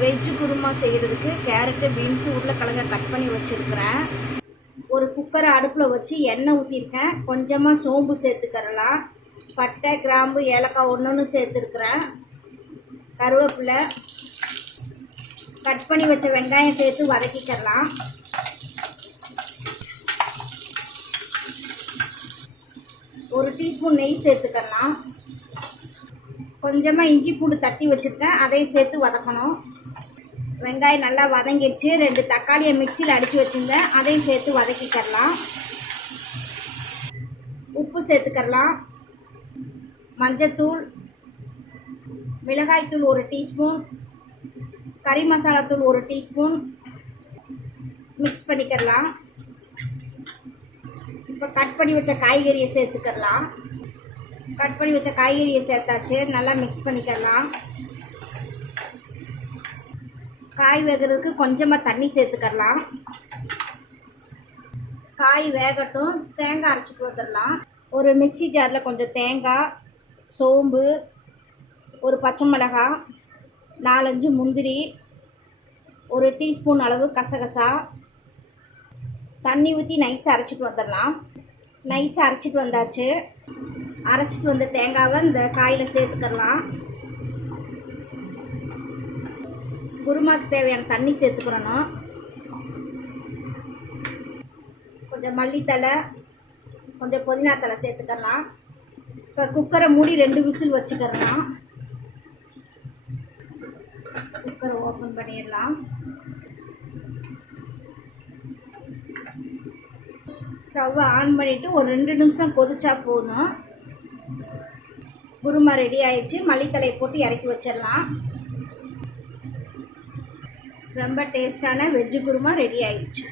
Veg kurma செய்கிறதுக்கு carrot beans உருளைக்கிழங்க cut பண்ணி வச்சுருக்கிறேன். ஒரு குக்கரை அடுப்பில் வச்சு எண்ணெய் ஊற்றிருக்கேன். கொஞ்சமாக சோம்பு சேர்த்துக்கிறலாம். பட்டை கிராம்பு ஏலக்காய் ஒன்று சேர்த்துருக்குறேன். கருவேப்பிலை, கட் பண்ணி வச்ச வெங்காயம் சேர்த்து வதக்கிக்கிறலாம். ஒரு டீஸ்பூன் நெய் சேர்த்துக்கலாம். கொஞ்சமாக இஞ்சி பூண்டு தட்டி வச்சுருக்கேன், அதையும் சேர்த்து வதக்கணும். வெங்காயம் நல்லா வதங்கிடுச்சு. 2 தக்காளியை மிக்சியில் அடித்து வச்சுருந்தேன், அதையும் சேர்த்து வதக்கிக்கலாம். உப்பு சேர்த்துக்கலாம். மஞ்சத்தூள், மிளகாய்த்தூள் 1 டீஸ்பூன், கறி மசாலாத்தூள் 1 டீஸ்பூன் மிக்ஸ் பண்ணிக்கலாம். இப்போ கட் பண்ணி வச்ச காய்கறியை சேர்த்துக்கலாம். கட் பண்ணி வச்ச காய்கறியை சேர்த்தாச்சு. நல்லா மிக்ஸ் பண்ணிக்கலாம். காய் வேகிறதுக்கு கொஞ்சமாக தண்ணி சேர்த்துக்கலாம். காய் வேகட்டும். தேங்காய் அரைச்சிட்டு வந்துடலாம். ஒரு மிக்ஸி ஜாரில் கொஞ்சம் தேங்காய், சோம்பு, ஒரு பச்சை மிளகாய், 4-5 முந்திரி, 1 டீஸ்பூன் அளவு கசகசா, தண்ணி ஊற்றி நைஸாக அரைச்சிட்டு வந்துடலாம். நைஸாக அரைச்சிட்டு வந்தாச்சு. அரைச்சிட்டு வந்த தேங்காவை இந்த காயில் சேர்த்துக்கலாம். குருமாக்கு தேவையான தண்ணி சேர்த்துக்கிறணும். கொஞ்சம் மல்லித்தலை, கொஞ்சம் புதினா தலை சேர்த்துக்கலாம். இப்போ குக்கரை மூடி 2 விசில் வச்சுக்கிறலாம். குக்கரை ஓப்பன் பண்ணிடலாம். ஸ்டவ்வை ஆன் பண்ணிவிட்டு ஒரு 2 நிமிஷம் கொதிச்சா போதும். குருமா ரெடி ஆயிடுச்சு. மல்லித்தலையை போட்டு இறக்கி வச்சிடலாம். ரொம்ப டேஸ்டான வெஜ்ஜு குருமா ரெடி ஆயிடுச்சு.